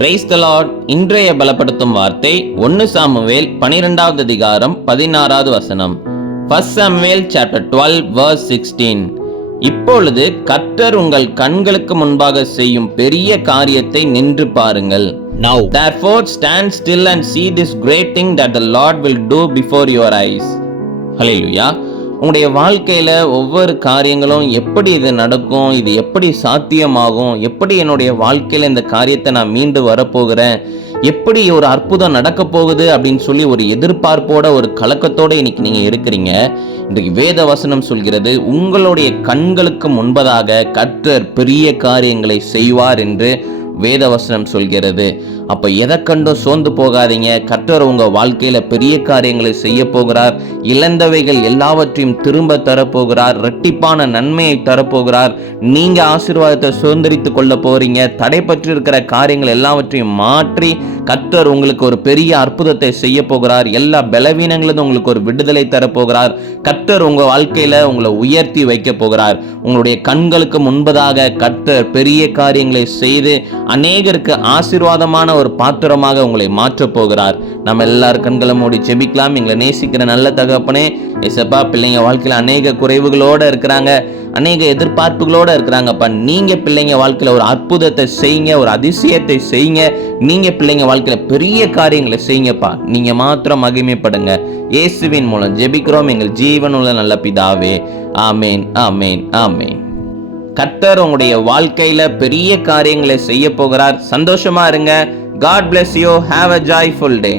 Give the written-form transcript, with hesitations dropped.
Praise the Lord. இன்றைய பலப்படுத்தும் வார்த்தை 1 சாமுவேல் 12வது அதிகாரம் 16வது வசனம். 1 சாமுவேல் chapter 12 verse 16. இப்பொழுது கர்த்தர் உங்கள் கண்களுக்கு முன்பாக செய்யும் பெரிய காரியத்தை நின்று பாருங்கள். Now therefore stand still and see this great thing that the Lord will do before your eyes. ஹல்லேலூயா. உங்களுடைய வாழ்க்கையில் ஒவ்வொரு காரியங்களும் எப்படி இது நடக்கும், இது எப்படி சாத்தியமாகும், எப்படி என்னுடைய வாழ்க்கையில் இந்த காரியத்தை நான் மீண்டு வரப்போகிறேன், எப்படி ஒரு அற்புதம் நடக்க போகுது அப்படின்னு சொல்லி ஒரு எதிர்பார்ப்போட ஒரு கலக்கத்தோடு இன்னைக்கு நீங்கள் இருக்கிறீங்க. இன்றைக்கு வேத வசனம் சொல்கிறது, உங்களுடைய கண்களுக்கு முன்பதாக கர்த்தர் பெரிய காரியங்களை செய்வார் என்று வேத வசனம் சொல்கிறது. அப்போ எதை கண்டும் சோர்ந்து போகாதீங்க. கர்த்தர் உங்கள் வாழ்க்கையில் பெரிய காரியங்களை செய்ய போகிறார். இழந்தவைகள் எல்லாவற்றையும் திரும்ப தரப்போகிறார். இரட்டிப்பான நன்மையை தரப்போகிறார். நீங்கள் ஆசீர்வாதத்தை சுதந்திரித்து கொள்ள போகிறீங்க. தடைப்பட்டு இருக்கிற காரியங்கள் எல்லாவற்றையும் மாற்றி கர்த்தர் உங்களுக்கு ஒரு பெரிய அற்புதத்தை செய்ய போகிறார். எல்லா பலவீனங்களும் உங்களுக்கு ஒரு விடுதலை தரப்போகிறார். கர்த்தர் உங்கள் வாழ்க்கையில் உங்களை உயர்த்தி வைக்க போகிறார். உங்களுடைய கண்களுக்கு முன்பதாக கர்த்தர் பெரிய காரியங்களை செய்து அநேகருக்கு ஆசீர்வாதமான ஒரு பாத்திரமாக உங்களை மாற்றப் போகிறார். நம்ம எல்லாரும் கண்களை மூடி ஜெபிக்கலாம். எங்களை நேசிக்கிற நல்ல தகப்பனே, ஏசப்பா, பிள்ளைங்க வாழ்க்கையில் அநேக குறைவுகளோடு இருக்கிறாங்க, அநேக எதிர்பார்ப்புகளோடு இருக்கிறாங்கப்பா. நீங்கள் பிள்ளைங்க வாழ்க்கையில் ஒரு அற்புதத்தை செய்யுங்க, ஒரு அதிசயத்தை செய்யுங்க. நீங்கள் பிள்ளைங்க வாழ்க்கையில் பெரிய காரியங்களை செய்யுங்கப்பா. நீங்கள் மாத்திரம் மகிமைப்படுங்க. இயேசுவின் மூலம் ஜெபிக்கிறோம் எங்கள் ஜீவனுள்ள நல்ல பிதாவே. ஆமேன், ஆமேன், ஆமேன். கர்த்தர் உங்களுடைய வாழ்க்கையில பெரிய காரியங்களை செய்ய போகிறார். சந்தோஷமா இருங்க. God bless you. Have a joyful day.